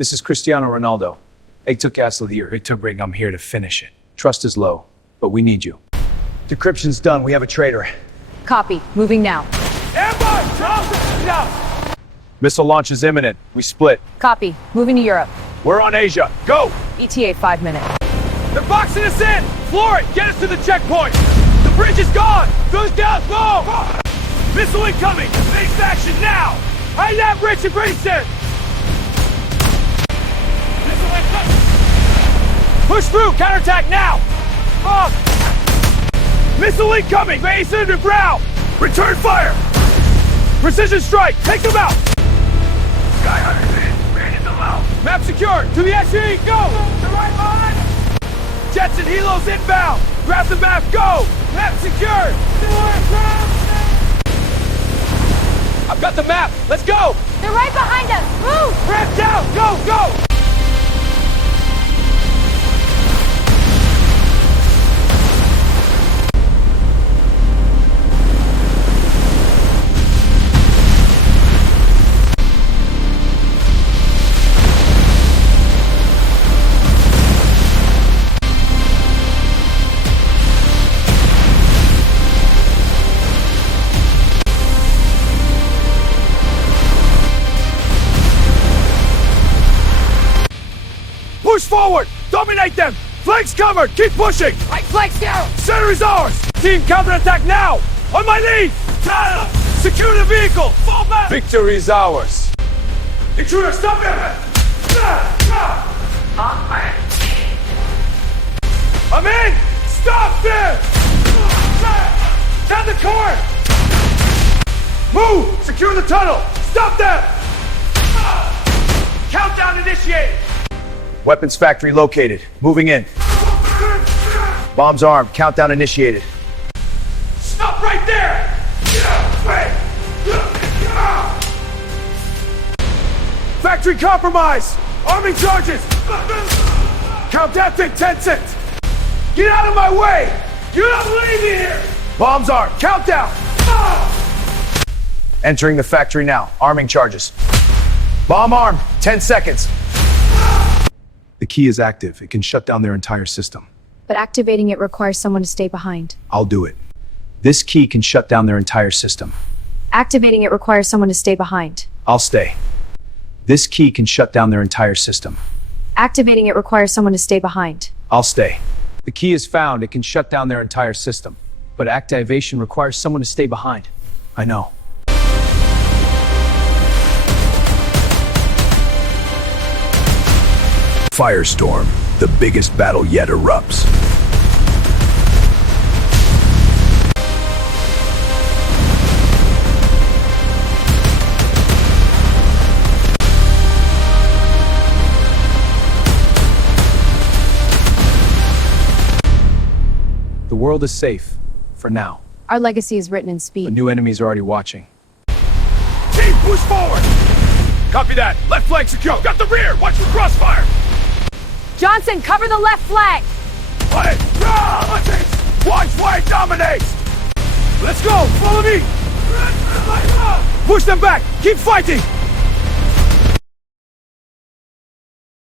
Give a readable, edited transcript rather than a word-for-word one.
This is Cristiano Ronaldo. Egg took Castle here. It took Rig. I'm here to finish it. Trust is low, but we need you. Decryption's done. We have a traitor. Copy. Moving now. Missile launch is imminent. We split. Copy. Moving to Europe. We're on Asia. Go! ETA 5 minutes. They're boxing us in! Floor it! Get us to the checkpoint! The bridge is gone! Goes down! Go! Missile incoming! Face action now! Hide that bridge and brace it! Missile incoming! Push through! Counterattack now! Missile incoming! Base underground! Return fire! Precision strike! Take them out! Skyhunter's in. Ready to out. Map secured! To the SE! Go! To right line! Jets and helos inbound! Grab the map! Go! Map secured! I've got the map! Let's go! They're right behind us! Move! Ramp down! Go! Go! Push forward! Dominate them! Flanks covered! Keep pushing! Right flank's down! Center is ours! Team counterattack now! On my lead! Tyler! Secure the vehicle! Fall back! Victory is ours. Intruder, stop him! I'm in! Stop them! Down the car! Move! Secure the tunnel! Stop them! Countdown initiated! Weapons factory located. Moving in. Bombs armed. Countdown initiated. Stop right there! Factory compromise! Arming charges! Countdown, take 10 seconds! Get out of my way! You're not leaving here! Bombs armed. Countdown. Entering the factory now. Arming charges. Bomb armed. 10 seconds. The key is active. It can shut down their entire system. But activating it requires someone to stay behind. I'll do it. This key can shut down their entire system. Activating it requires someone to stay behind. I'll stay. This key can shut down their entire system. Activating it requires someone to stay behind. I'll stay. The key is found. It can shut down their entire system. But activation requires someone to stay behind. I know. Firestorm, the biggest battle yet erupts. The world is safe. For now. Our legacy is written in But speed. new enemies are already watching. Team, push forward! Copy that! Left flank secure! Got the rear! Watch for crossfire! Johnson, cover the left flank! Watch flank dominates! Let's go! Follow me! Push them back! Keep fighting!